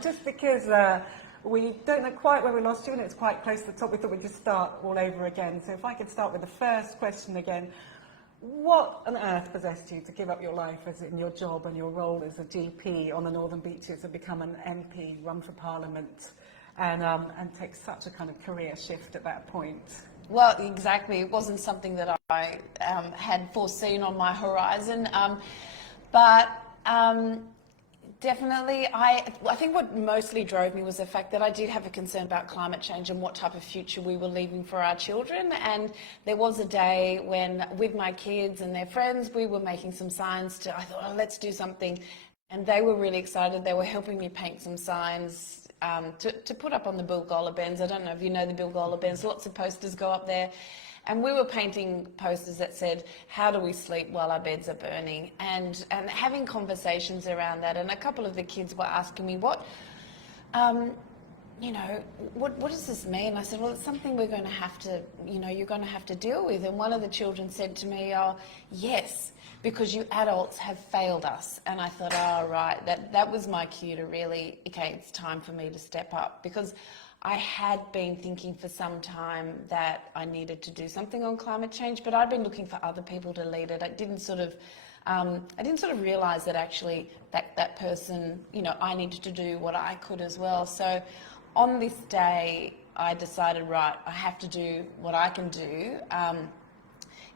just because we don't know quite where we lost you, and it's quite close to the top, we thought we'd just start all over again. So if I could start with the first question again. What on earth possessed you to give up your life as in your job and your role as a GP on the Northern Beaches and become an MP, run for Parliament, and take such a kind of career shift at that point? Well, exactly. It wasn't something that I had foreseen on my horizon, but definitely, I think what mostly drove me was the fact that I did have a concern about climate change and what type of future we were leaving for our children. And there was a day when, with my kids and their friends, we were making some signs I thought, oh, let's do something. And they were really excited. They were helping me paint some signs to put up on the Bilgola bends. I don't know if you know the Bilgola bends. Lots of posters go up there. And we were painting posters that said, how do we sleep while our beds are burning? And having conversations around that. And a couple of the kids were asking me, what does this mean? I said, well, it's something we're going to have to, you're going to have to deal with. And one of the children said to me, oh, yes, because you adults have failed us. And I thought, oh, right, that was my cue to really, okay, it's time for me to step up. Because I had been thinking for some time that I needed to do something on climate change, but I'd been looking for other people to lead it. I didn't sort of realise that actually that person, I needed to do what I could as well. So on this day, I decided, right, I have to do what I can do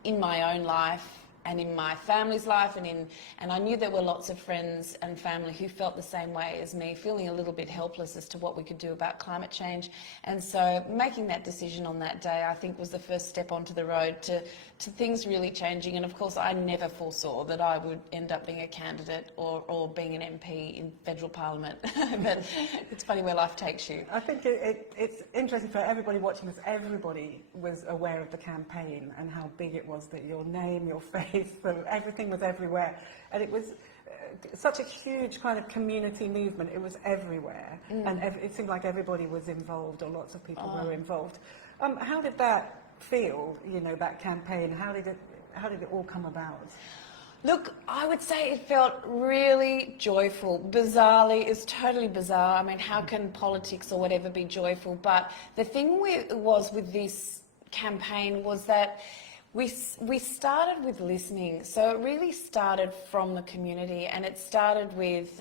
in my own life and in my family's life, and I knew there were lots of friends and family who felt the same way as me, feeling a little bit helpless as to what we could do about climate change. And so making that decision on that day, I think, was the first step onto the road to things really changing. And of course, I never foresaw that I would end up being a candidate or being an MP in federal parliament. But it's funny where life takes you. I think it's interesting for everybody watching this. Everybody was aware of the campaign and how big it was, that your name, your face, everything was everywhere, and it was such a huge kind of community movement. It was everywhere, and it seemed like everybody was involved, or lots of people were involved. How did that feel? That campaign. How did it all come about? Look, I would say it felt really joyful. Bizarrely, it's totally bizarre. I mean, how can politics or whatever be joyful? But the thing was with this campaign was that we started with listening. So it really started from the community, and it started with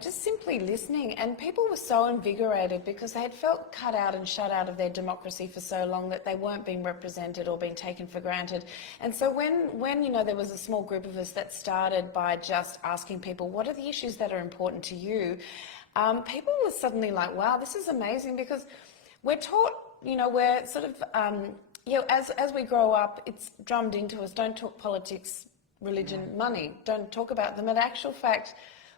just simply listening. And people were so invigorated because they had felt cut out and shut out of their democracy for so long that they weren't being represented or being taken for granted. And so when there was a small group of us that started by just asking people, what are the issues that are important to you? People were suddenly like, wow, this is amazing, because we're taught, we're sort of, as we grow up, it's drummed into us, don't talk politics, religion, money, don't talk about them. In actual fact,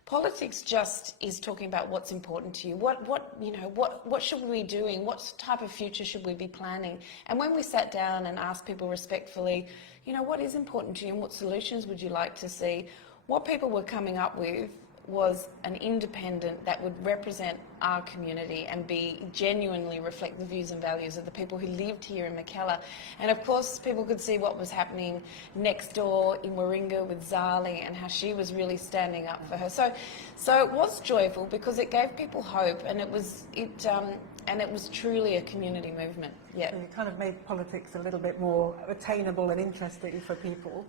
politics just is talking about what's important to you. What should we be doing? What type of future should we be planning? And when we sat down and asked people respectfully, what is important to you and what solutions would you like to see? What people were coming up with was an independent that would represent our community and genuinely reflect the views and values of the people who lived here in Mackellar. And of course, people could see what was happening next door in Warringah with Zali and how she was really standing up for her. So it was joyful because it gave people hope, and it was truly a community movement. Yeah. So you kind of made politics a little bit more attainable and interesting for people.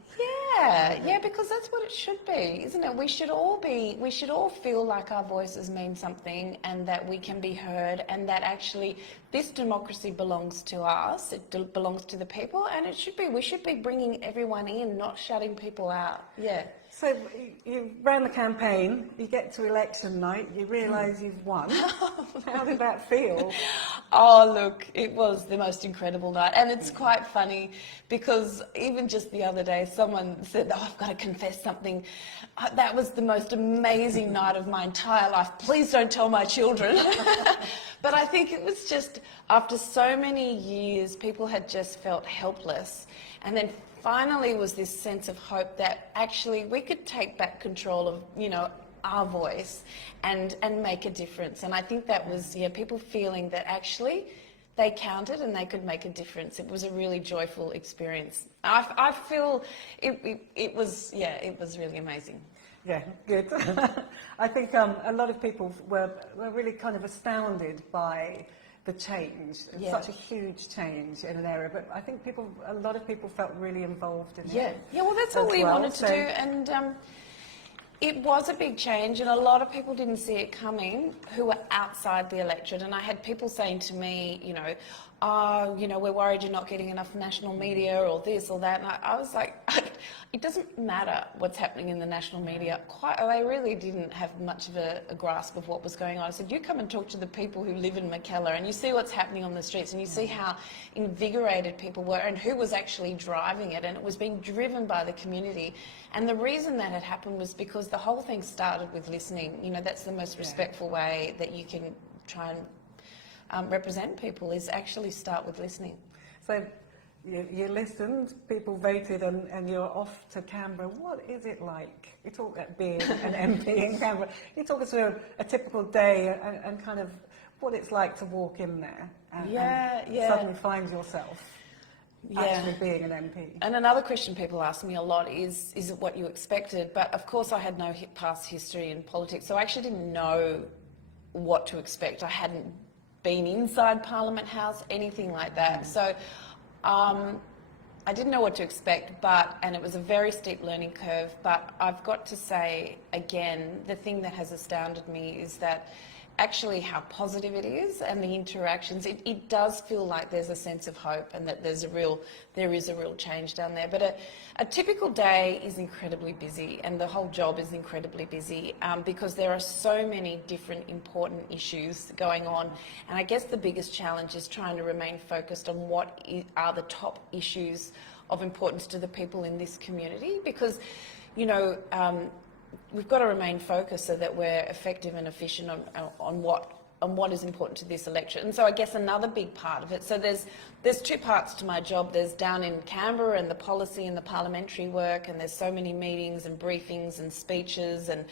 Yeah, because that's what it should be, isn't it? We should all feel like our voices mean something, and that we can be heard, and that actually this democracy belongs to us. It belongs to the people, and we should be bringing everyone in, not shutting people out. Yeah. So you ran the campaign, you get to election night, you realise you've won. How did that feel? Oh, look, it was the most incredible night. And it's quite funny because even just the other day, someone said, oh, I've got to confess something. That was the most amazing night of my entire life. Please don't tell my children. But I think it was just, after so many years, people had just felt helpless. And then finally was this sense of hope that actually we could take back control of, our voice and make a difference. And I think that was, people feeling that actually they counted and they could make a difference. It was a really joyful experience. I feel it was really amazing. Yeah, good. I think a lot of people were really kind of astounded by the change. It's Yeah. such a huge change in an area, but I think a lot of people felt really involved in it. Yeah, well, that's what we wanted to do, and it was a big change, and a lot of people didn't see it coming who were outside the electorate. And I had people saying to me, we're worried you're not getting enough national media or this or that. And I was like, it doesn't matter what's happening in the national media. They really didn't have much of a grasp of what was going on. I said, you come and talk to the people who live in Mackellar and you see what's happening on the streets and you see how invigorated people were and who was actually driving it. And it was being driven by the community. And the reason that had happened was because the whole thing started with listening. That's the most respectful way that you can try and represent people, is actually start with listening. So you listened, people voted, and you're off to Canberra. What is it like? You talk about being an MP in Canberra. You talk us through a typical day and kind of what it's like to walk in there and suddenly find yourself actually being an MP. And another question people ask me a lot is it what you expected? But of course I had no past history in politics, so I actually didn't know what to expect. I hadn't been inside Parliament House, anything like that. So I didn't know what to expect, and it was a very steep learning curve. But I've got to say, again, the thing that has astounded me is that actually how positive it is and the interactions. It does feel like there's a sense of hope and that there is a real change down there. But a typical day is incredibly busy, and the whole job is incredibly busy because there are so many different important issues going on. And I guess the biggest challenge is trying to remain focused on what are the top issues of importance to the people in this community, because we've got to remain focused so that we're effective and efficient on what is important to this electorate. And so I guess another big part of it, so there's two parts to my job. There's down in Canberra and the policy and the parliamentary work, and there's so many meetings and briefings and speeches and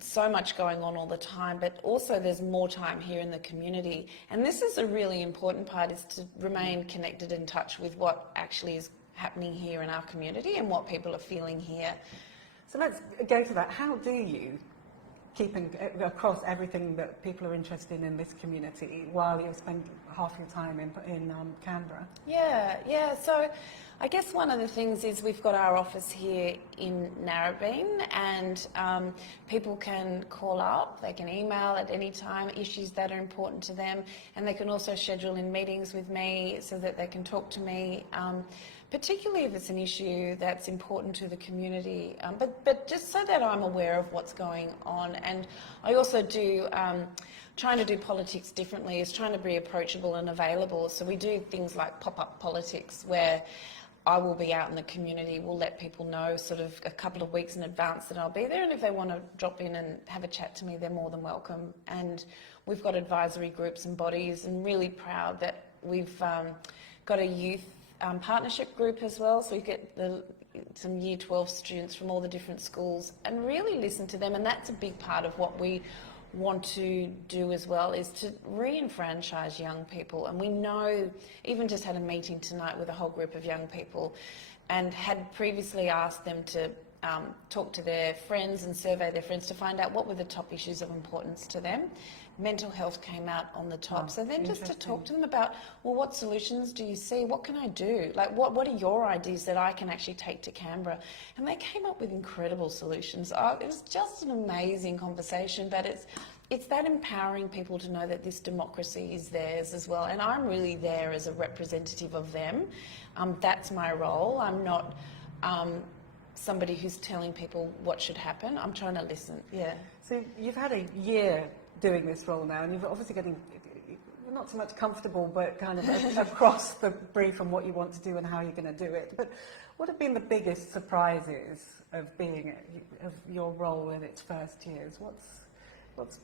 so much going on all the time. But also there's more time here in the community. And this is a really important part, is to remain connected, in touch with what actually is happening here in our community and what people are feeling here. So let's go to that. How do you keep across everything that people are interested in this community while you spend half your time in Canberra? Yeah. So I guess one of the things is we've got our office here in Narrabeen, and people can call up, they can email at any time issues that are important to them, and they can also schedule in meetings with me so that they can talk to me. Particularly if it's an issue that's important to the community, but just so that I'm aware of what's going on. And I also do, trying to do politics differently is trying to be approachable and available. So we do things like pop-up politics, where I will be out in the community. We'll let people know sort of a couple of weeks in advance that I'll be there, and if they want to drop in and have a chat to me, they're more than welcome. And we've got advisory groups and bodies, and really proud that we've got a youth partnership group as well, so we get some Year 12 students from all the different schools and really listen to them. And that's a big part of what we want to do as well, is to re-enfranchise young people. And we know, even just had a meeting tonight with a whole group of young people and had previously asked them to talk to their friends and survey their friends to find out what were the top issues of importance to them. Mental health came out on the top. So then just to talk to them about, well, what solutions do you see? What can I do? Like, what are your ideas that I can actually take to Canberra? And they came up with incredible solutions. It was just an amazing conversation, but it's that empowering people to know that this democracy is theirs as well. And I'm really there as a representative of them. That's my role. I'm not somebody who's telling people what should happen. I'm trying to listen. Yeah. So you've had a year doing this role now, and you're obviously you're not so much comfortable, but kind of across the brief on what you want to do and how you're going to do it. But what have been the biggest surprises of your role in its first years? What's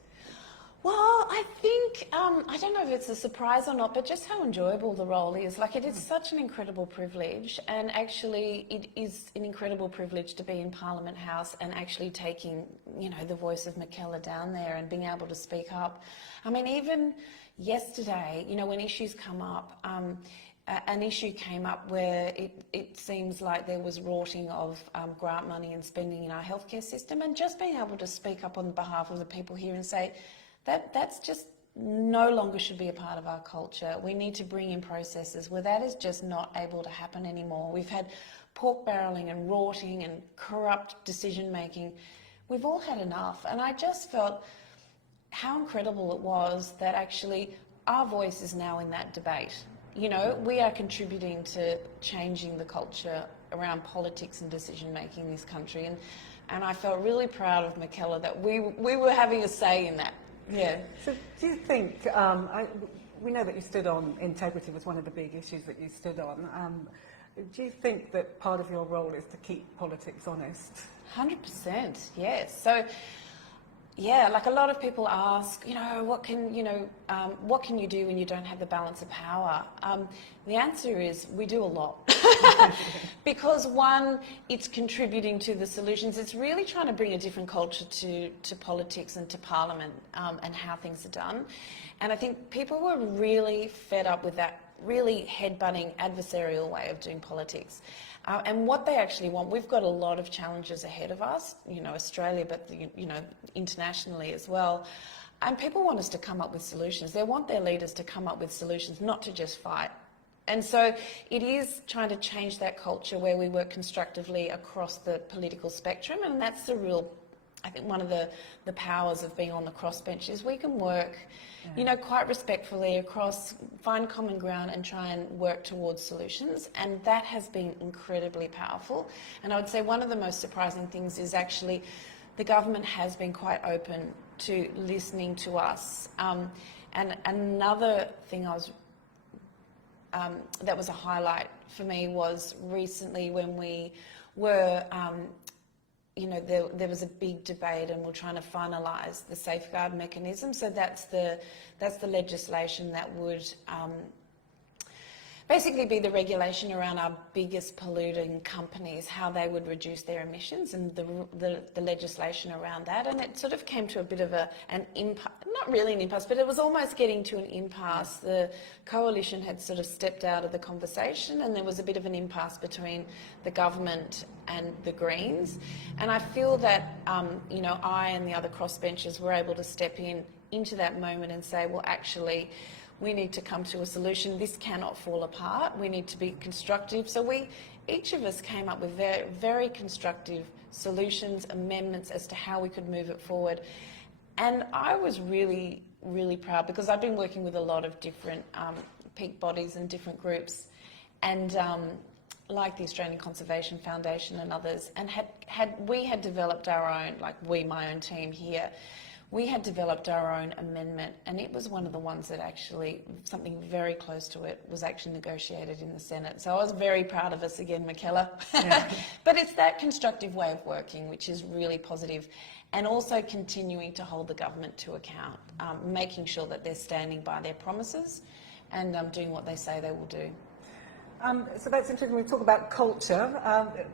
Well, I think, I don't know if it's a surprise or not, but just how enjoyable the role is. Like, it is such an incredible privilege, and actually it is an incredible privilege to be in Parliament House and actually taking, the voice of Mackellar down there and being able to speak up. I mean, even yesterday, when issues come up, an issue came up where it seems like there was rorting of grant money and spending in our healthcare system, and just being able to speak up on behalf of the people here and say that's just no longer should be a part of our culture. We need to bring in processes where that is just not able to happen anymore. We've had pork barreling and rorting and corrupt decision making. We've all had enough, and I just felt how incredible it was that actually our voice is now in that debate. You know, we are contributing to changing the culture around politics and decision making in this country, and I felt really proud of Mackellar that we were having a say in that. Yeah. So do you think, we know that you stood on integrity was one of the big issues that you stood on. Do you think that part of your role is to keep politics honest? 100%, yes. So, yeah, like a lot of people ask, what can you do when you don't have the balance of power? The answer is we do a lot. Because one, it's contributing to the solutions. It's really trying to bring a different culture to politics and to Parliament and how things are done. And I think people were really fed up with that really head-butting adversarial way of doing politics. And what they actually want, we've got a lot of challenges ahead of us, Australia, but internationally as well. And people want us to come up with solutions. They want their leaders to come up with solutions, not to just fight. And so it is trying to change that culture where we work constructively across the political spectrum, and that's the real, I think, one of the powers of being on the crossbench is we can work, quite respectfully across, find common ground and try and work towards solutions, and that has been incredibly powerful. And I would say one of the most surprising things is actually the government has been quite open to listening to us. And another thing that was a highlight for me was recently when we were, there was a big debate and we're trying to finalise the safeguard mechanism. So that's the legislation that would basically be the regulation around our biggest polluting companies, how they would reduce their emissions, and the legislation around that. And it sort of came to a bit of an impasse, not really an impasse, but it was almost getting to an impasse. The coalition had sort of stepped out of the conversation, and there was a bit of an impasse between the government and the Greens. And I feel that, I and the other crossbenchers were able to step into that moment and say, well, actually, we need to come to a solution. This cannot fall apart. We need to be constructive. So each of us came up with very, very constructive solutions, amendments as to how we could move it forward. And I was really, really proud because I've been working with a lot of different peak bodies and different groups, and like the Australian Conservation Foundation and others, and we had developed our own, my own team here, we had developed our own amendment, and it was one of the ones that actually, something very close to it, was actually negotiated in the Senate. So I was very proud of us again, Mackellar. Yeah. But it's that constructive way of working, which is really positive, and also continuing to hold the government to account, making sure that they're standing by their promises and doing what they say they will do. So that's interesting. We talk about culture.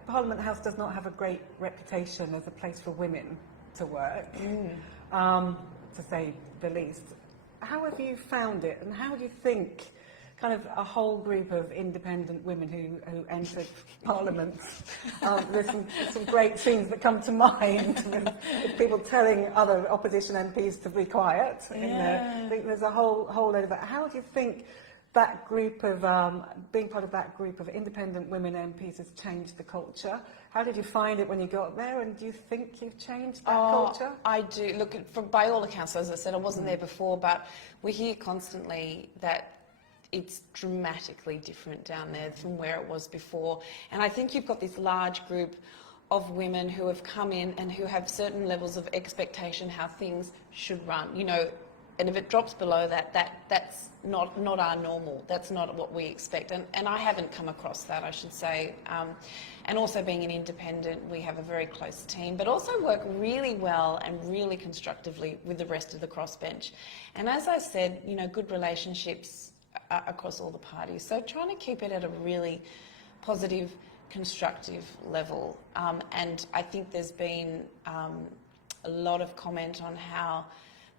Parliament House does not have a great reputation as a place for women to work. To say the least. How have you found it, and how do you think kind of a whole group of independent women who entered Parliament, there's some great scenes that come to mind with people telling other opposition MPs to be quiet in there. I think there's a whole load of that. How do you think that group of, being part of that group of independent women MPs has changed the culture? How did you find it when you got there, and do you think you've changed that culture? I do. Look, by all accounts, as I said, I wasn't there before, but we hear constantly that it's dramatically different down there from where it was before. And I think you've got this large group of women who have come in and who have certain levels of expectation how things should run. And if it drops below that's not our normal. That's not what we expect. And I haven't come across that, I should say. And also being an independent, we have a very close team, but also work really well and really constructively with the rest of the crossbench. And as I said, good relationships across all the parties. So trying to keep it at a really positive, constructive level. And I think there's been a lot of comment on how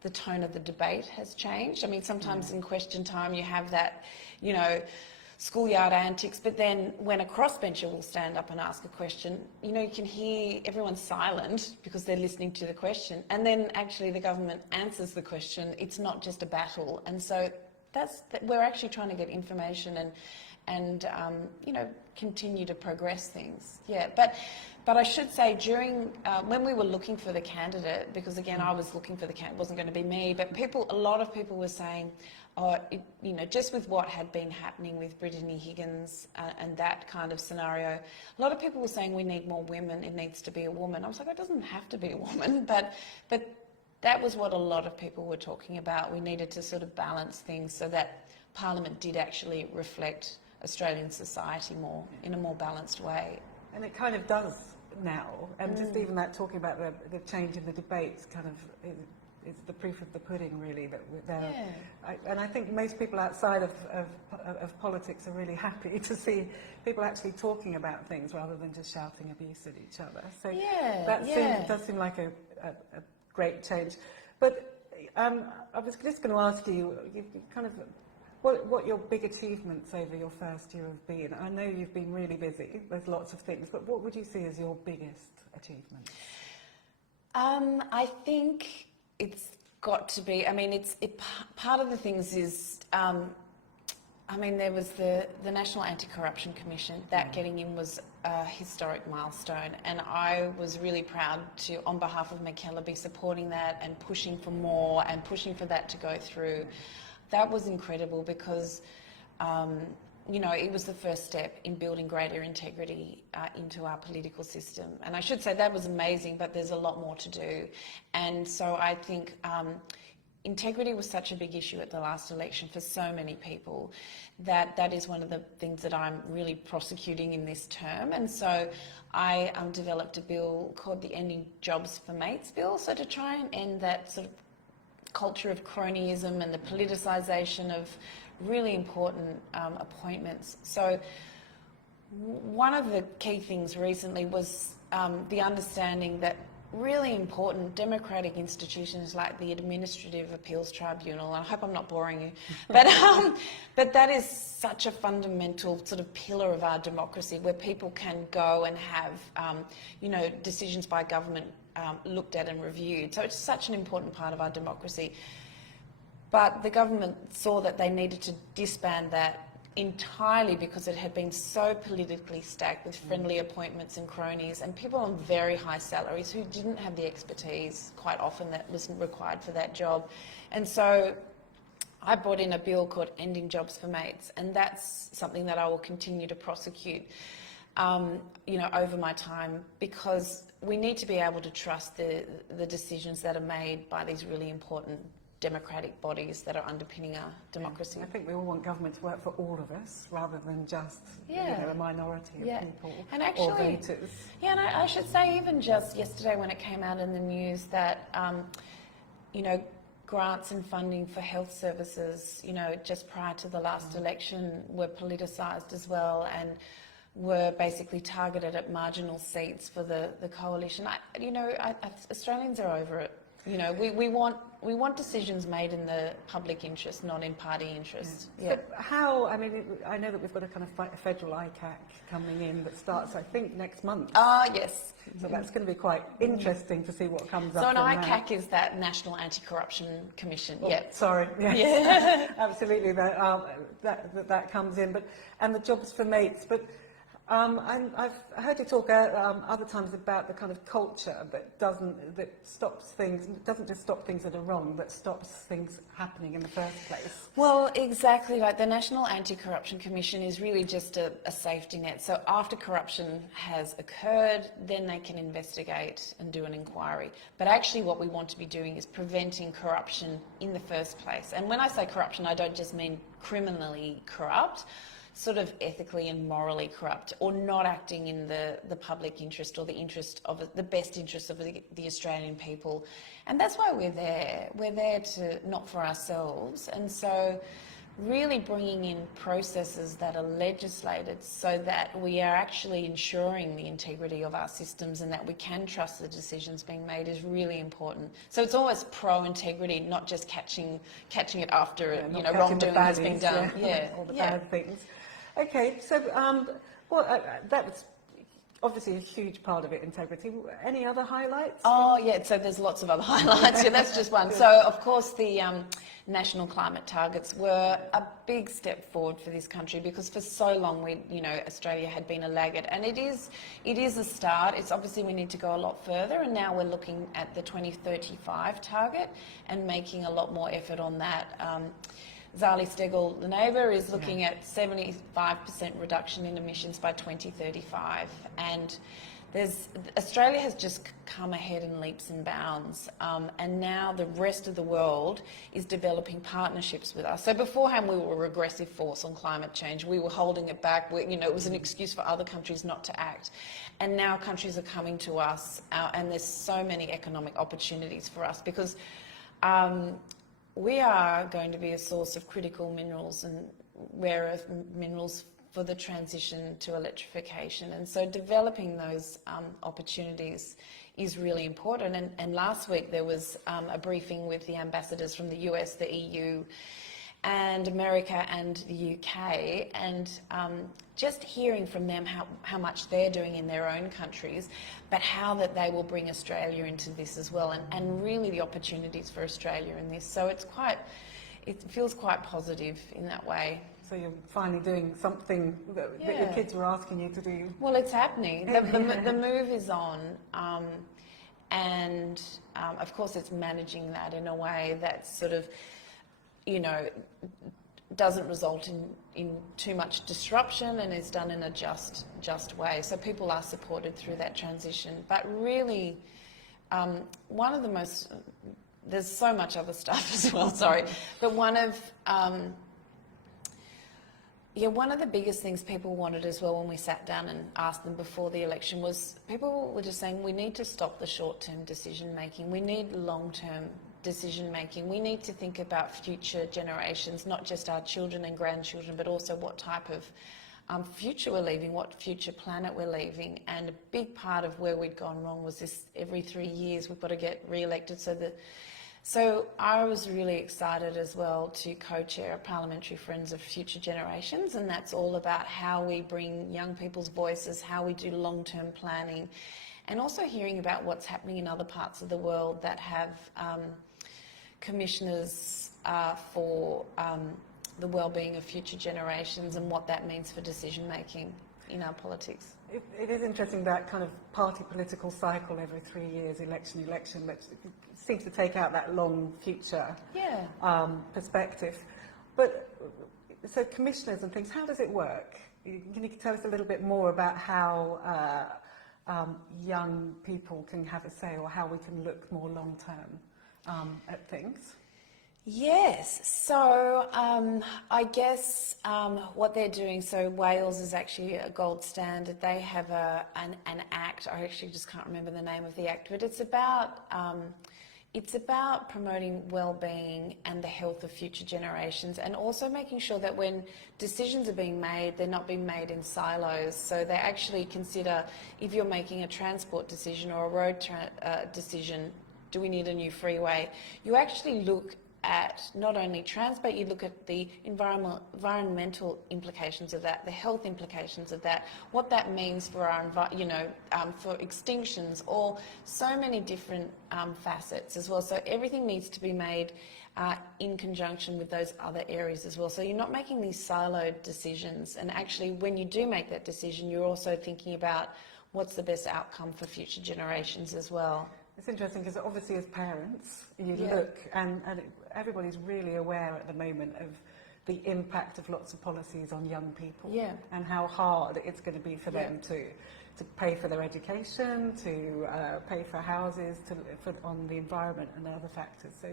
the tone of the debate has changed. I mean, sometimes in question time you have that, schoolyard antics, but then when a crossbencher will stand up and ask a question, you know, you can hear everyone silent because they're listening to the question, and then actually the government answers the question. It's not just a battle, and so we're actually trying to get information and you know, continue to progress things. Yeah, but I should say during when we were looking for the candidate, because again I was looking for the candidate, it wasn't going to be me, but a lot of people were saying, oh, you know, just with what had been happening with Brittany Higgins and that kind of scenario, a lot of people were saying we need more women, it needs to be a woman. I was like, it doesn't have to be a woman, but that was what a lot of people were talking about. We needed to sort of balance things so that Parliament did actually reflect Australian society more, in a more balanced way. And it kind of does now, and just even that talking about the change in the debates kind of is the proof of the pudding, really, that and I think most people outside of politics are really happy to see people actually talking about things rather than just shouting abuse at each other. So that does seem like a great change. But I was just going to ask you kind of what your big achievements over your first year have been. I know you've been really busy, there's lots of things, but what would you see as your biggest achievement? I think it's got to be, I mean, part of the things is, I mean, there was the National Anti-Corruption Commission. That getting in was a historic milestone, and I was really proud to, on behalf of Mackellar, be supporting that and pushing for more and pushing for that to go through. That was incredible because, you know, it was the first step in building greater integrity into our political system. And I should say that was amazing, but there's a lot more to do. And so I think integrity was such a big issue at the last election for so many people that is one of the things that I'm really prosecuting in this term. And so I developed a bill called the Ending Jobs for Mates Bill, so to try and end that sort of culture of cronyism and the politicisation of really important appointments. So one of the key things recently was the understanding that really important democratic institutions like the Administrative Appeals Tribunal, and I hope I'm not boring you, but that is such a fundamental sort of pillar of our democracy, where people can go and have you know, decisions by government looked at and reviewed. So it's such an important part of our democracy. But the government saw that they needed to disband that entirely because it had been so politically stacked with friendly appointments and cronies and people on very high salaries who didn't have the expertise quite often that was required for that job. And so I brought in a bill called Ending Jobs for Mates, and that's something that I will continue to prosecute you know, over my time, because we need to be able to trust the decisions that are made by these really important democratic bodies that are underpinning our democracy. I think we all want government to work for all of us rather than just you know, a minority of people and actually, or voters. Yeah, and I should say even just yesterday when it came out in the news that, you know, grants and funding for health services, you know, just prior to the last election were politicised as well and were basically targeted at marginal seats for the coalition. You know, Australians are over it. You know, we want decisions made in the public interest, not in party interest. Yeah. So how, I mean, I know that we've got a kind of federal ICAC coming in that starts, I think, next month. Yes. So that's going to be quite interesting to see what comes up. So an ICAC is that National Anti-Corruption Commission. Oh, yeah. Sorry. Yes. Yeah. Absolutely. That comes in, and the Jobs for Mates, but. I've heard you talk other times about the kind of culture that stops things, doesn't just stop things that are wrong, but stops things happening in the first place. Well, exactly right. The National Anti-Corruption Commission is really just a safety net. So after corruption has occurred, then they can investigate and do an inquiry. But actually what we want to be doing is preventing corruption in the first place. And when I say corruption, I don't just mean criminally corrupt, sort of ethically and morally corrupt, or not acting in the public interest or the interest of the best interest of the Australian people. And that's why we're there. We're there to not for ourselves. And so really bringing in processes that are legislated so that we are actually ensuring the integrity of our systems and that we can trust the decisions being made is really important. So it's always pro-integrity, not just catching it after you know, wrongdoing has been done. All the bad things. Okay, so that was obviously a huge part of it, integrity. Any other highlights? Oh, yeah, so there's lots of other highlights. Yeah, that's just one. So, of course, the national climate targets were a big step forward for this country because for so long, Australia had been a laggard. And it is a start. It's obviously we need to go a lot further. And now we're looking at the 2035 target and making a lot more effort on that. Zali Steggall, the neighbour, is looking at 75% reduction in emissions by 2035, and Australia has just come ahead in leaps and bounds, and now the rest of the world is developing partnerships with us. So beforehand we were a regressive force on climate change. We were holding it back. It was an excuse for other countries not to act, and now countries are coming to us, and there's so many economic opportunities for us because we are going to be a source of critical minerals and rare earth minerals for the transition to electrification. And so developing those opportunities is really important. And last week there was a briefing with the ambassadors from the US, the EU, and America and the UK, and just hearing from them how much they're doing in their own countries, but how that they will bring Australia into this as well, and really the opportunities for Australia in this. So it feels quite positive in that way. So you're finally doing something that your kids were asking you to do. Well, it's happening. The move is on, and of course it's managing that in a way that's sort of, doesn't result in too much disruption and is done in a just way. So people are supported through that transition. But really, one of the most, there's so much other stuff as well, sorry, but one of the biggest things people wanted as well when we sat down and asked them before the election was, people were just saying, we need to stop the short-term decision-making. We need long-term decision-making. We need to think about future generations, not just our children and grandchildren, but also what type of future we're leaving, what future planet we're leaving. And a big part of where we'd gone wrong was this: every 3 years we've got to get re-elected. So I was really excited as well to co-chair a Parliamentary Friends of Future Generations, and that's all about how we bring young people's voices, how we do long-term planning, and also hearing about what's happening in other parts of the world that have commissioners for the well-being of future generations and what that means for decision-making in our politics. It is interesting, that kind of party political cycle every 3 years, election, that seems to take out that long future perspective. But so commissioners and things, how does it work? Can you tell us a little bit more about how young people can have a say, or how we can look more long-term at things? Yes, so I guess what they're doing, so Wales is actually a gold standard. They have an act, I actually just can't remember the name of the act, but it's about promoting well-being and the health of future generations, and also making sure that when decisions are being made, they're not being made in silos. So they actually consider, if you're making a transport decision or a road decision, do we need a new freeway? You actually look at not only but you look at the environmental implications of that, the health implications of that, what that means for our for extinctions, or so many different facets as well. So everything needs to be made in conjunction with those other areas as well. So you're not making these siloed decisions, and actually when you do make that decision, you're also thinking about what's the best outcome for future generations as well. It's interesting because obviously as parents, you look and everybody's really aware at the moment of the impact of lots of policies on young people, and how hard it's going to be for them to pay for their education, to pay for houses, on the environment and other factors. So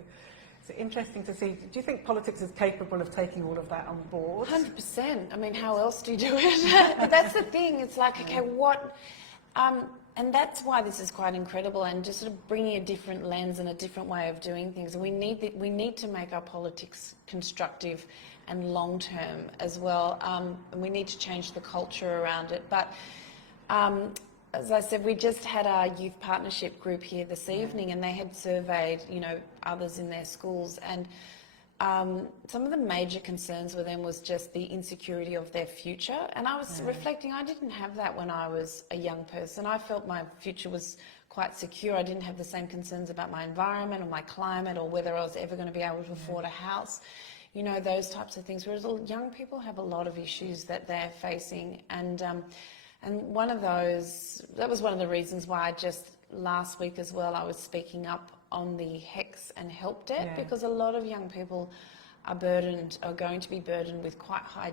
it's interesting to see. Do you think politics is capable of taking all of that on board? 100%. I mean, how else do you do it? But that's the thing. It's like, okay, what... and that's why this is quite incredible, and just sort of bringing a different lens and a different way of doing things. We need to make our politics constructive and long-term as well, and we need to change the culture around it. But as I said, we just had our youth partnership group here this evening, and they had surveyed, others in their schools, and some of the major concerns with them was just the insecurity of their future. And I was reflecting, I didn't have that when I was a young person. I felt my future was quite secure. I didn't have the same concerns about my environment or my climate or whether I was ever going to be able to afford a house, you know, those types of things. Whereas young people have a lot of issues that they're facing. And one of those, that was one of the reasons why I just last week as well, I was speaking up on the HECS and help debt, because a lot of young people are going to be burdened with quite high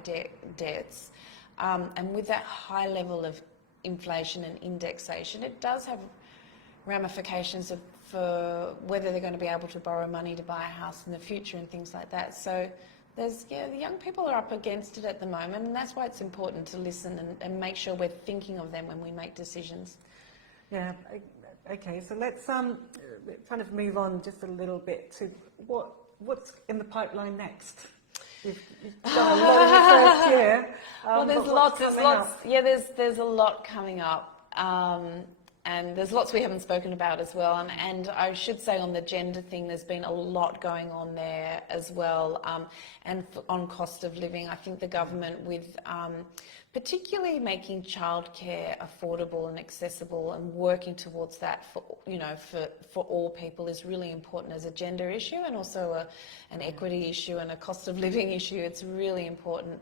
debts. And with that high level of inflation and indexation, it does have ramifications for whether they're going to be able to borrow money to buy a house in the future and things like that. So the young people are up against it at the moment, and that's why it's important to listen and make sure we're thinking of them when we make decisions. Yeah. Okay, so let's kind of move on just a little bit to what's in the pipipeline next. You've done a lot in the first year. Well, there's lots. Yeah, there's a lot coming up. And there's lots we haven't spoken about as well. And I should say on the gender thing, there's been a lot going on there as well. And on cost of living, I think the government with particularly making childcare affordable and accessible and working towards that for all people is really important as a gender issue and also an equity issue and a cost of living issue. It's really important.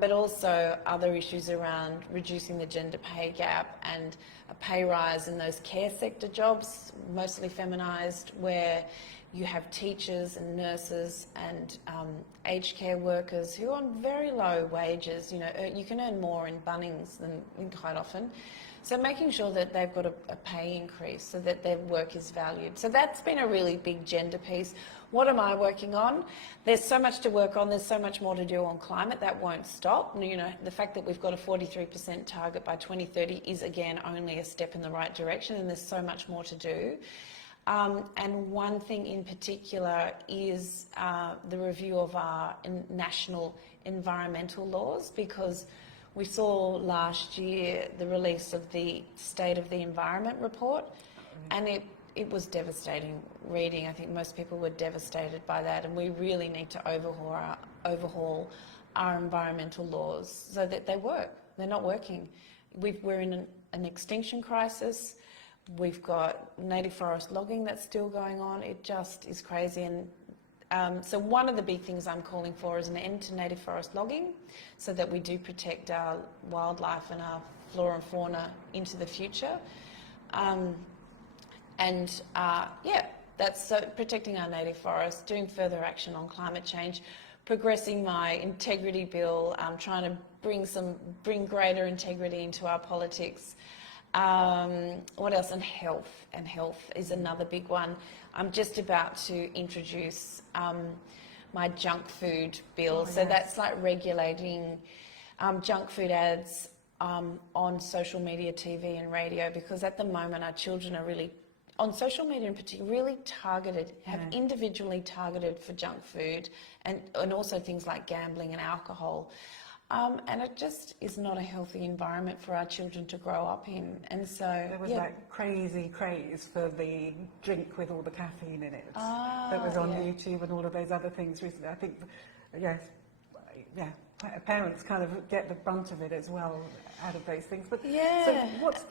But also other issues around reducing the gender pay gap and a pay rise in those care sector jobs, mostly feminised, where you have teachers and nurses and aged care workers who are on very low wages. You know, you can earn more in Bunnings than quite often. So making sure that they've got a pay increase so that their work is valued. So that's been a really big gender piece. What am I working on? There's so much to work on. There's so much more to do on climate. That won't stop. You know, the fact that we've got a 43% target by 2030 is, again, only a step in the right direction, and there's so much more to do. And one thing in particular is the review of our national environmental laws, because we saw last year the release of the State of the Environment report, and it was devastating reading. I think most people were devastated by that, and we really need to overhaul our environmental laws so that they work. They're not working. We're in an extinction crisis. We've got native forest logging that's still going on. It just is crazy. And so one of the big things I'm calling for is an end to native forest logging so that we do protect our wildlife and our flora and fauna into the future. That's protecting our native forests, doing further action on climate change, progressing my integrity bill, trying to bring greater integrity into our politics. What else? And health. And health is another big one. I'm just about to introduce my junk food bill. So that's like regulating junk food ads on social media, TV and radio, because at the moment our children are really, on social media in particular, really targeted, individually targeted for junk food and also things like gambling and alcohol. And it just is not a healthy environment for our children to grow up in. And so there was that crazy craze for the drink with all the caffeine in it that was on YouTube and all of those other things recently. I think, parents kind of get the brunt of it as well out of those things. But so what's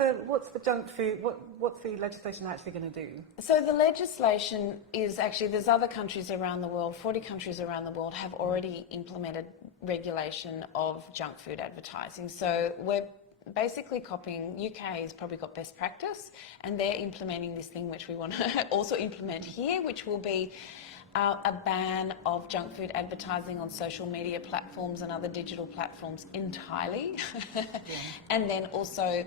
the junk food? What's the legislation actually going to do? So the legislation is actually, there's other countries around the world, 40 countries around the world have already implemented regulation of junk food advertising. So we're basically copying, UK has probably got best practice, and they're implementing this thing which we want to also implement here, which will be a ban of junk food advertising on social media platforms and other digital platforms entirely. And then also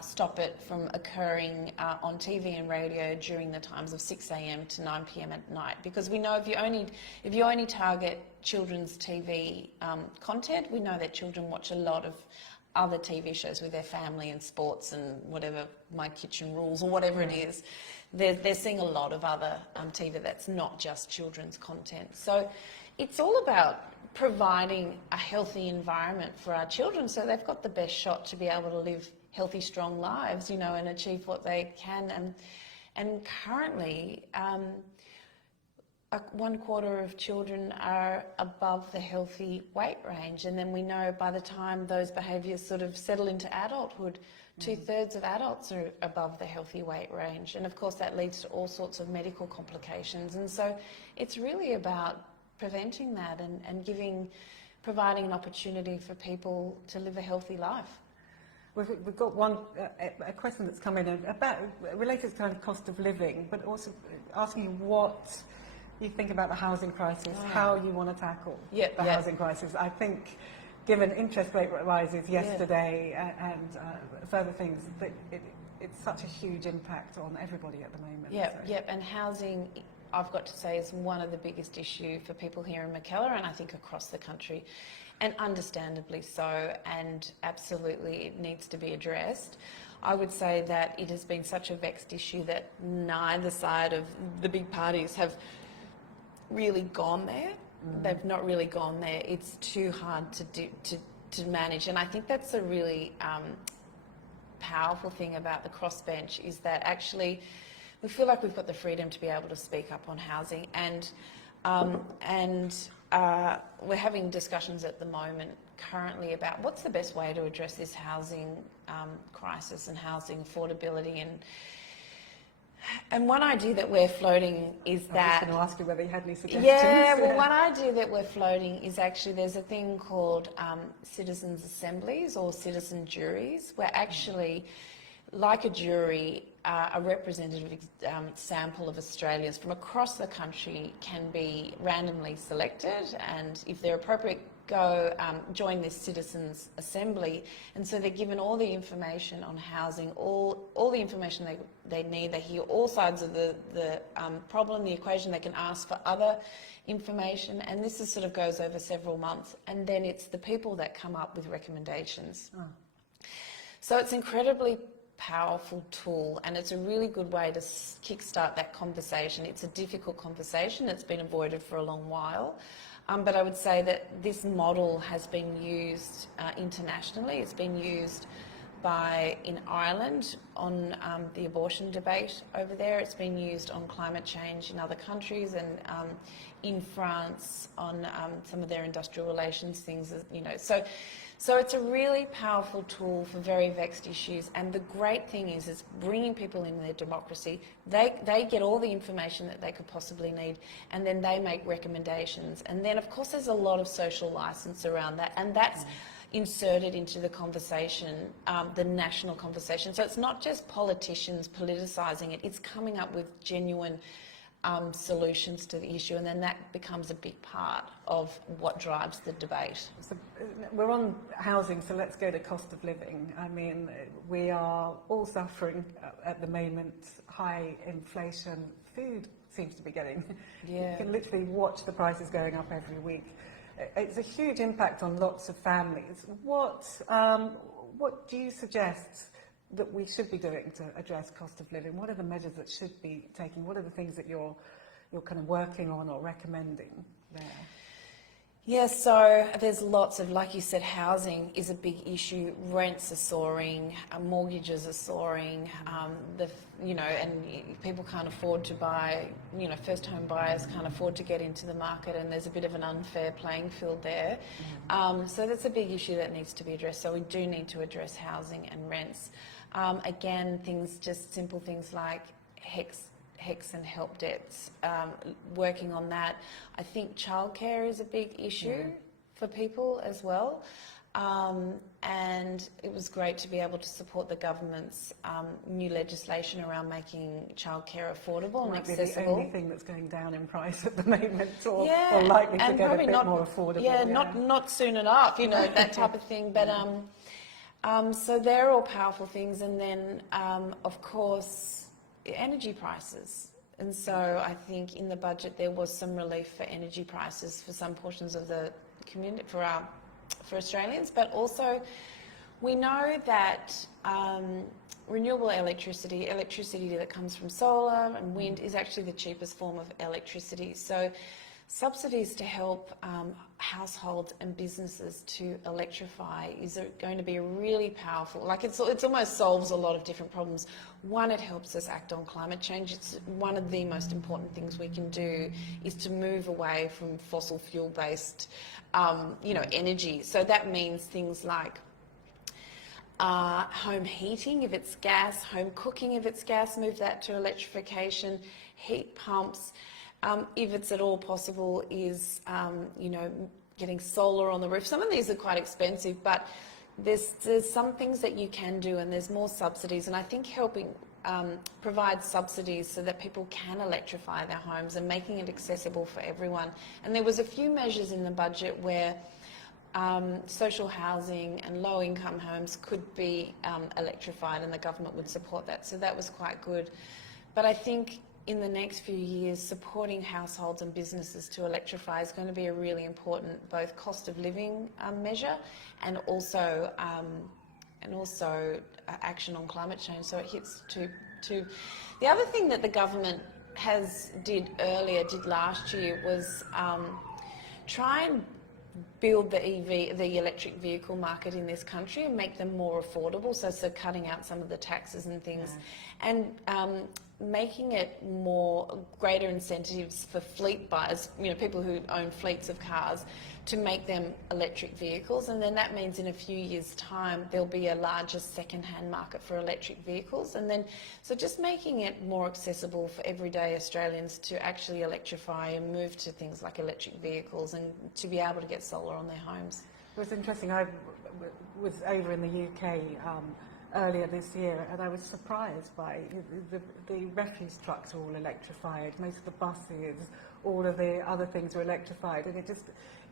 stop it from occurring on TV and radio during the times of 6 a.m. to 9 p.m. at night, because we know if you only target children's TV content, we know that children watch a lot of other TV shows with their family and sports and whatever, My Kitchen Rules or whatever it is. They're seeing a lot of other TV that's not just children's content. So it's all about providing a healthy environment for our children so they've got the best shot to be able to live healthy, strong lives, and achieve what they can. And currently, 1/4 of children are above the healthy weight range, and then we know by the time those behaviours sort of settle into adulthood, 2/3 of adults are above the healthy weight range, and of course that leads to all sorts of medical complications. And so it's really about preventing that and providing an opportunity for people to live a healthy life. We've got a question that's come in about related to kind of cost of living, but also asking you what you think about the housing crisis, how you want to tackle the housing crisis. I think, given interest rate rises yesterday and further things, that it's such a huge impact on everybody at the moment. And housing, I've got to say, is one of the biggest issues for people here in Mackellar, and I think across the country, and understandably so, and absolutely it needs to be addressed. I would say that it has been such a vexed issue that neither side of the big parties have really gone there. They've not really gone there. It's too hard to manage, and I think that's a really powerful thing about the crossbench, is that actually we feel like we've got the freedom to be able to speak up on housing, and we're having discussions at the moment currently about what's the best way to address this housing crisis and housing affordability. And one idea that we're floating is that... I was going to ask you whether you had any suggestions. Yeah, well, one idea that we're floating is actually there's a thing called citizens' assemblies or citizen juries, where actually, like a jury, a representative sample of Australians from across the country can be randomly selected, and if they're appropriate, go join this citizens' assembly. And so they're given all the information on housing, all the information they need. They hear all sides of the problem, the equation. They can ask for other information, and this sort of goes over several months, and then it's the people that come up with recommendations. So it's incredibly powerful tool, and it's a really good way to kickstart that conversation. It's a difficult conversation. It's been avoided for a long while. But I would say that this model has been used internationally. It's been used in Ireland on the abortion debate over there. It's been used on climate change in other countries, and in France on some of their industrial relations things. So it's a really powerful tool for very vexed issues, and the great thing is bringing people in their democracy. They get all the information that they could possibly need, and then they make recommendations. And then, of course, there's a lot of social license around that, and that's inserted into the conversation, the national conversation. So it's not just politicians politicising it, it's coming up with genuine solutions to the issue, and then that becomes a big part of what drives the debate. So we're on housing, so let's go to cost of living. I mean, we are all suffering at the moment, high inflation. Food seems to be getting, you can literally watch the prices going up every week. It's a huge impact on lots of families. What do you suggest that we should be doing to address cost of living? What are the measures that should be taken? What are the things that you're kind of working on or recommending there? Yes, so there's lots of, like you said, housing is a big issue. Rents are soaring, mortgages are soaring, and people can't afford to buy, first home buyers can't afford to get into the market, and there's a bit of an unfair playing field there. So that's a big issue that needs to be addressed. So we do need to address housing and rents. Again, simple things like HECS and help debts, working on that. I think childcare is a big issue for people as well. And it was great to be able to support the government's new legislation around making childcare affordable and accessible. Might be the only thing that's going down in price at the moment, or likely to get a bit more affordable. Not soon enough, that type of thing. But so they're all powerful things. And then, of course, energy prices. And so I think in the budget there was some relief for energy prices for some portions of the community, for Australians, but also we know that renewable electricity that comes from solar and wind, is actually the cheapest form of electricity. So subsidies to help households and businesses to electrify is going to be really powerful. Like it's almost solves a lot of different problems. One, it helps us act on climate change. It's one of the most important things we can do is to move away from fossil fuel based, energy. So that means things like home heating if it's gas, home cooking if it's gas, move that to electrification, heat pumps. If it's at all possible, is getting solar on the roof. Some of these are quite expensive, but there's some things that you can do, and there's more subsidies. And I think helping provide subsidies so that people can electrify their homes and making it accessible for everyone. And there was a few measures in the budget where social housing and low-income homes could be electrified, and the government would support that. So that was quite good. But I think in the next few years, supporting households and businesses to electrify is going to be a really important both cost of living measure and also action on climate change. So it hits to. The other thing that the government did last year was try and build the electric vehicle market in this country and make them more affordable. So cutting out some of the taxes and things, and making it greater incentives for fleet buyers, people who own fleets of cars, to make them electric vehicles. And then that means in a few years' time there'll be a larger second-hand market for electric vehicles. And then so just making it more accessible for everyday Australians to actually electrify and move to things like electric vehicles and to be able to get solar on their homes. It was interesting. I was over in the UK earlier this year, and I was surprised by the refuse trucks are all electrified, most of the buses, all of the other things are electrified, and it just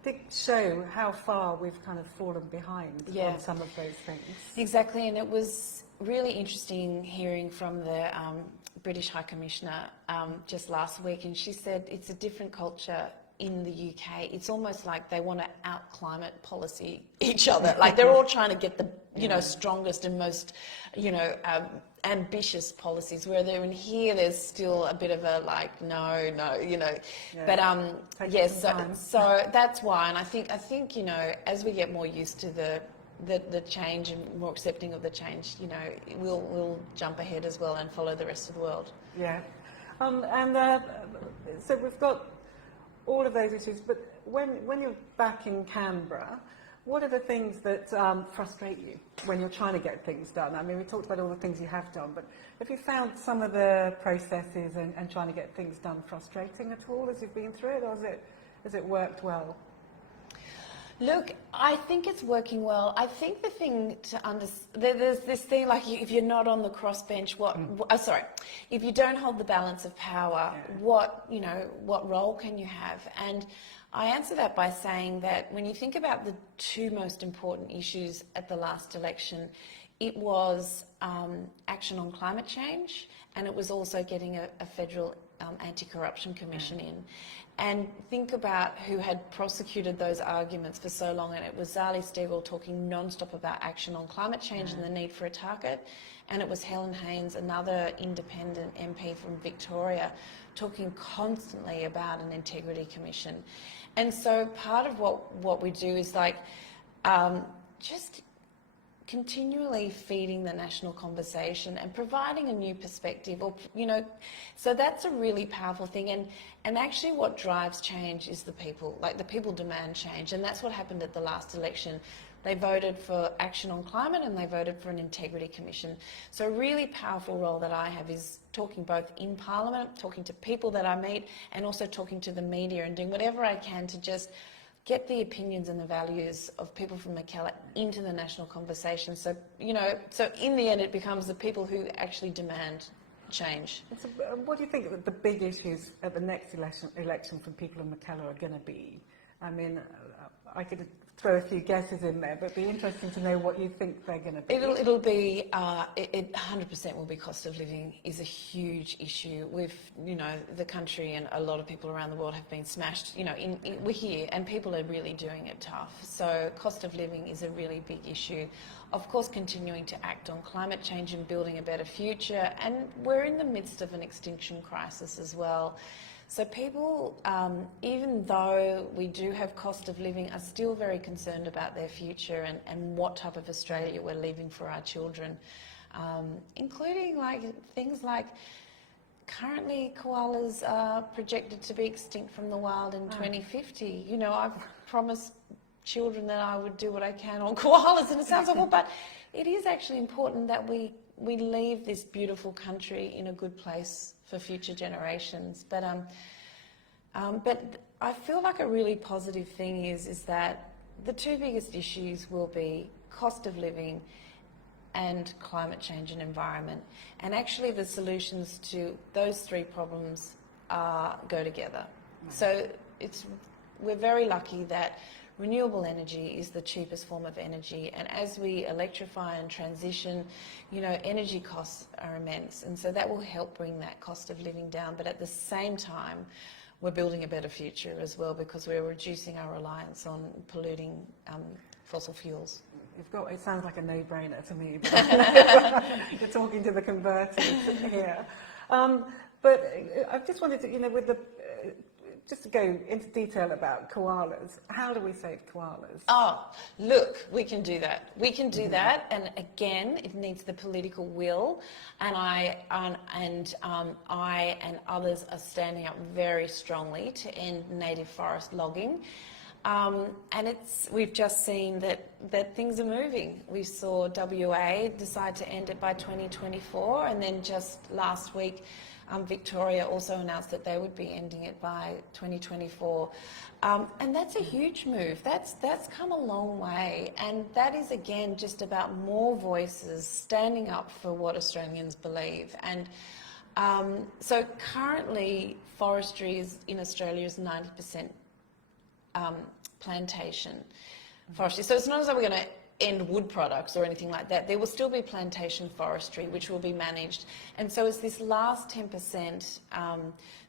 did show how far we've kind of fallen behind on some of those things. Exactly, and it was really interesting hearing from the British High Commissioner just last week, and she said it's a different culture in the UK. It's almost like they want to out-climate policy each other. Like they're all trying to get the strongest and most ambitious policies, where they're in here there's still a bit of a no. But yes, so that's why. And I think as we get more used to the change and more accepting of the change, we'll jump ahead as well and follow the rest of the world. Yeah. So we've got all of those issues, but when you're back in Canberra, what are the things that frustrate you when you're trying to get things done? I mean, we talked about all the things you have done, but have you found some of the processes and trying to get things done frustrating at all as you've been through it, or has it worked well? Look, I think it's working well. I think the thing to understand, there's this thing like if you're not on the crossbench, if you don't hold the balance of power, what role can you have? And I answer that by saying that when you think about the two most important issues at the last election, it was action on climate change, and it was also getting a federal anti-corruption commission in. And think about who had prosecuted those arguments for so long, and it was Zali Steggall talking non-stop about action on climate change and the need for a target, and it was Helen Haines, another independent MP from Victoria, talking constantly about an integrity commission. And so part of what we do is just continually feeding the national conversation and providing a new perspective, so that's a really powerful thing. And actually what drives change is the people. The people demand change, and that's what happened at the last election. They voted for action on climate and they voted for an integrity commission. So a really powerful role that I have is talking both in Parliament, talking to people that I meet, and also talking to the media and doing whatever I can to just get the opinions and the values of people from Mackellar into the national conversation. So, so in the end it becomes the people who actually demand change. So, what do you think that the big issues at the next election for people in Mackellar are going to be? I mean, I could throw a few guesses in there, but it'd be interesting to know what you think they're going to be. It'll be, 100% will be cost of living is a huge issue. The country and a lot of people around the world have been smashed. We're here and people are really doing it tough. So cost of living is a really big issue. Of course, continuing to act on climate change and building a better future. And we're in the midst of an extinction crisis as well. So people, even though we do have cost of living, are still very concerned about their future and what type of Australia we're leaving for our children, including like things like currently koalas are projected to be extinct from the wild in 2050. You know, I've promised children that I would do what I can on koalas, and it sounds awful, but it is actually important that we leave this beautiful country in a good place for future generations. But I feel like a really positive thing is that the two biggest issues will be cost of living and climate change and environment. And actually the solutions to those three problems go together. So we're very lucky that renewable energy is the cheapest form of energy, and as we electrify and transition, you know, energy costs are immense, and so that will help bring that cost of living down. But at the same time, we're building a better future as well, because we're reducing our reliance on polluting fossil fuels. It sounds like a no-brainer to me, but you're talking to the converters here. But I just wanted to, you know, just to go into detail about koalas. How do we save koalas? Oh, look, we can do that. We can do that, and again, it needs the political will. And I and others are standing up very strongly to end native forest logging. And we've just seen that things are moving. We saw WA decide to end it by 2024, and then just last week, Victoria also announced that they would be ending it by 2024. And that's a huge move. That's come a long way. And that is, again, just about more voices standing up for what Australians believe. And so currently, forestry in Australia is 90% plantation forestry. So it's not as though we're going to end wood products or anything like that. There will still be plantation forestry, which will be managed. And so it's this last 10%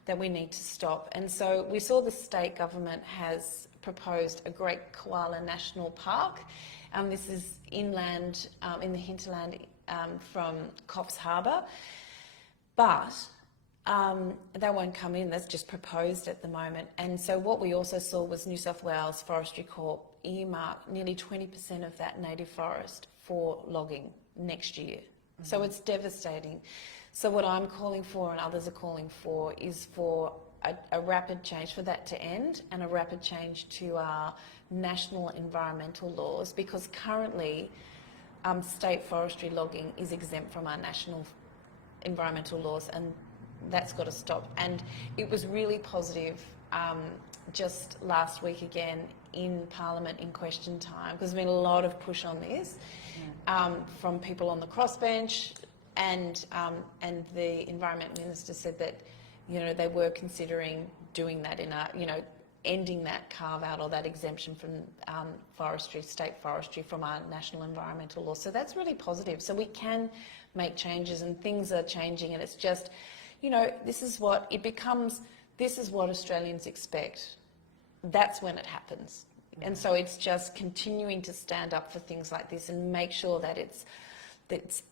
that we need to stop. And so we saw the state government has proposed a Great Koala National Park. This is inland, in the hinterland from Coffs Harbour. But that won't come in, that's just proposed at the moment. And so what we also saw was New South Wales Forestry Corp earmark nearly 20% of that native forest for logging next year. Mm-hmm. So it's devastating. So what I'm calling for, and others are calling for, is for a rapid change, for that to end, and a rapid change to our national environmental laws, because currently state forestry logging is exempt from our national environmental laws, and that's got to stop. And it was really positive just last week again in Parliament in question time, because there's been a lot of push on this from people on the crossbench, and the Environment Minister said that, you know, they were considering doing that in a, you know, ending that carve-out or that exemption from forestry, state forestry, from our national environmental law. So that's really positive. So we can make changes, and things are changing, and it's just, you know, this is what Australians expect. That's when it happens. And so it's just continuing to stand up for things like this and make sure that it's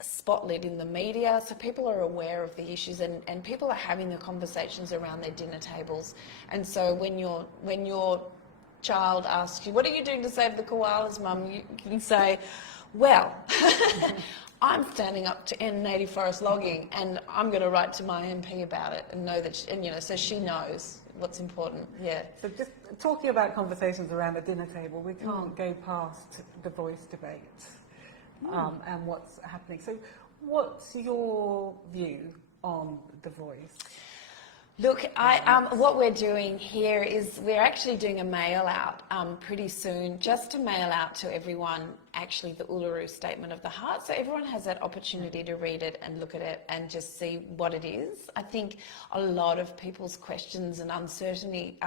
spotlit in the media, so people are aware of the issues, and people are having the conversations around their dinner tables. And so when your child asks you, what are you doing to save the koalas, Mum? You can say, well, I'm standing up to end native forest logging, and I'm going to write to my MP about it, and know that, so she knows what's important. Yeah. So just talking about conversations around the dinner table, we can't go past the voice debate and what's happening. So what's your view on the voice? Look, what we're doing here is we're actually doing a mail out pretty soon, just to mail out to everyone actually the Uluru Statement of the Heart, so everyone has that opportunity to read it and look at it and just see what it is. I think a lot of people's questions and uncertainty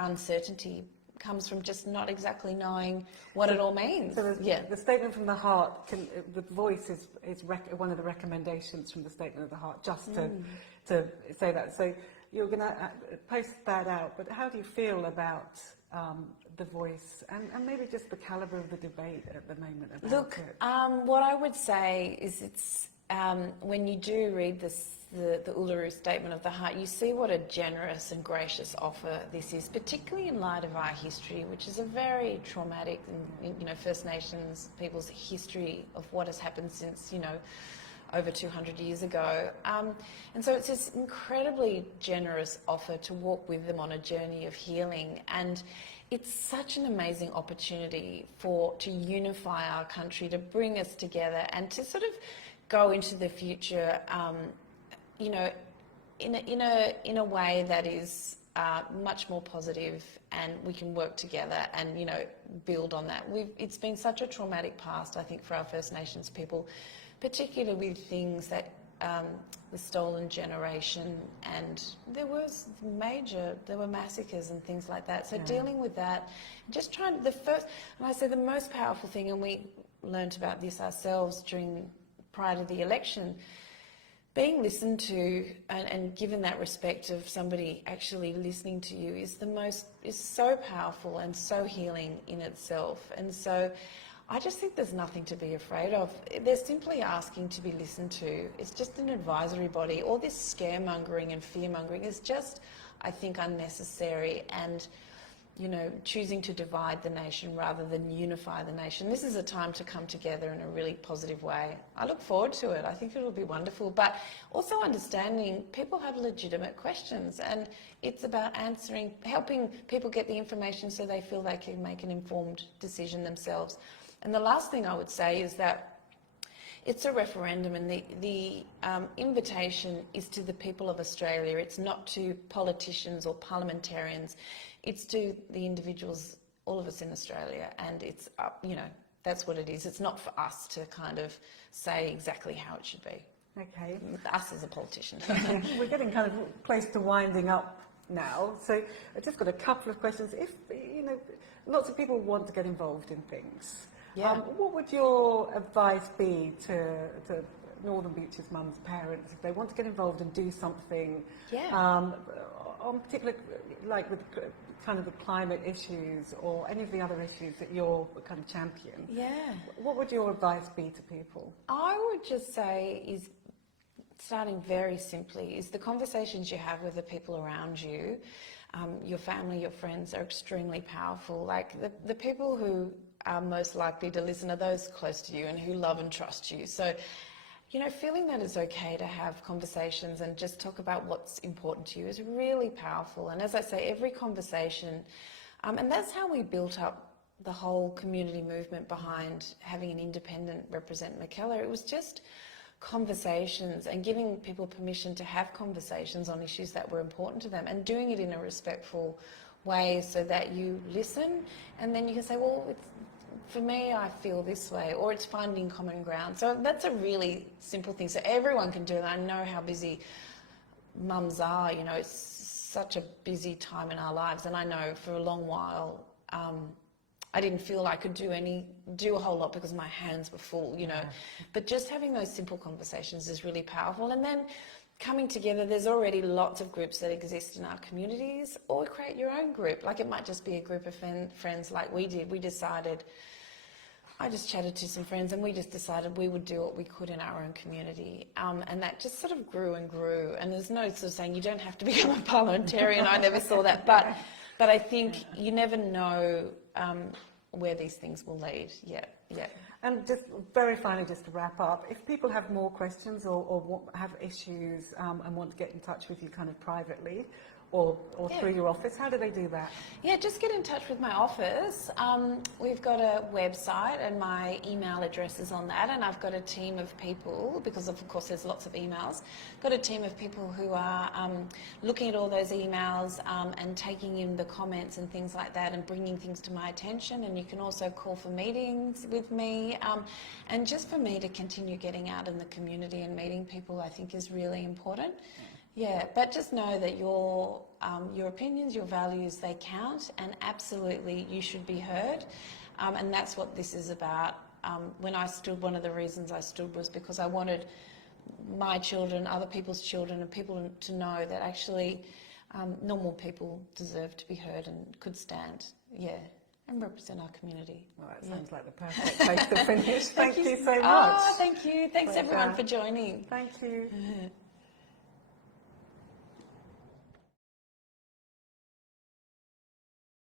comes from just not exactly knowing what it all means. So the Statement from the Heart, the voice is one of the recommendations from the Statement of the Heart, just to say that. So you're going to post that out, but how do you feel about the voice and maybe just the calibre of the debate at the moment about Look, it? What I would say is when you do read the Uluru Statement of the Heart, you see what a generous and gracious offer this is, particularly in light of our history, which is a very traumatic, First Nations people's history of what has happened since, over 200 years ago. And so it's this incredibly generous offer to walk with them on a journey of healing. And it's such an amazing opportunity to unify our country, to bring us together and to sort of go into the future, in a way that is much more positive, and we can work together and, build on that. It's been such a traumatic past, I think, for our First Nations people, particularly with things that the stolen generation, and there were massacres and things like that. So dealing with that, just trying the most powerful thing, and we learnt about this ourselves prior to the election, being listened to and given that respect of somebody actually listening to you is so powerful and so healing in itself. And so I just think there's nothing to be afraid of. They're simply asking to be listened to. It's just an advisory body. All this scaremongering and fear-mongering is just, I think, unnecessary, and, choosing to divide the nation rather than unify the nation. This is a time to come together in a really positive way. I look forward to it. I think it'll be wonderful. But also understanding people have legitimate questions, and it's about helping people get the information so they feel they can make an informed decision themselves. And the last thing I would say is that it's a referendum, and the invitation is to the people of Australia. It's not to politicians or parliamentarians. It's to the individuals, all of us in Australia, and it's up, that's what it is. It's not for us to kind of say exactly how it should be. Okay. Us as a politician. We're getting kind of close to winding up now, so I've just got a couple of questions. If, lots of people want to get involved in things. Yeah. What would your advice be to Northern Beaches mums, parents, if they want to get involved and do something, on particular, like with kind of the climate issues or any of the other issues that you're kind of champion? Yeah. What would your advice be to people? I would just say starting very simply, is the conversations you have with the people around you, your family, your friends, are extremely powerful. Like the people who are most likely to listen are those close to you and who love and trust you. So, feeling that it's okay to have conversations and just talk about what's important to you is really powerful. And as I say, every conversation, and that's how we built up the whole community movement behind having an independent represent Mackellar. It was just conversations and giving people permission to have conversations on issues that were important to them, and doing it in a respectful way so that you listen, and then you can say, well, for me, I feel this way, or it's finding common ground. So that's a really simple thing. So everyone can do that. I know how busy mums are. It's such a busy time in our lives, and I know for a long while I didn't feel I could do a whole lot because my hands were full, But just having those simple conversations is really powerful. And then coming together, there's already lots of groups that exist in our communities, or create your own group. Like it might just be a group of friends like we did. I just chatted to some friends, and we just decided we would do what we could in our own community. And that just sort of grew and grew. And there's no sort of saying you don't have to become a parliamentarian. I never saw that. But I think you never know where these things will lead. Yeah. And just very finally, just to wrap up, if people have more questions or have issues and want to get in touch with you kind of privately or through your office, how do they do that? Yeah, just get in touch with my office. We've got a website, and my email address is on that, and I've got a team of people, because of course there's lots of emails, got a team of people who are looking at all those emails and taking in the comments and things like that and bringing things to my attention. And you can also call for meetings with me, and just for me to continue getting out in the community and meeting people, I think is really important. Yeah, but just know that your opinions, your values, they count, and absolutely you should be heard. And that's what this is about. When I stood, one of the reasons I stood was because I wanted my children, other people's children, and people to know that actually normal people deserve to be heard and could stand. Yeah. and represent our community. Well, that sounds like the perfect place to finish. Thank you so much. Oh, thank you. Thanks Pleasure. everyone for joining. Thank you.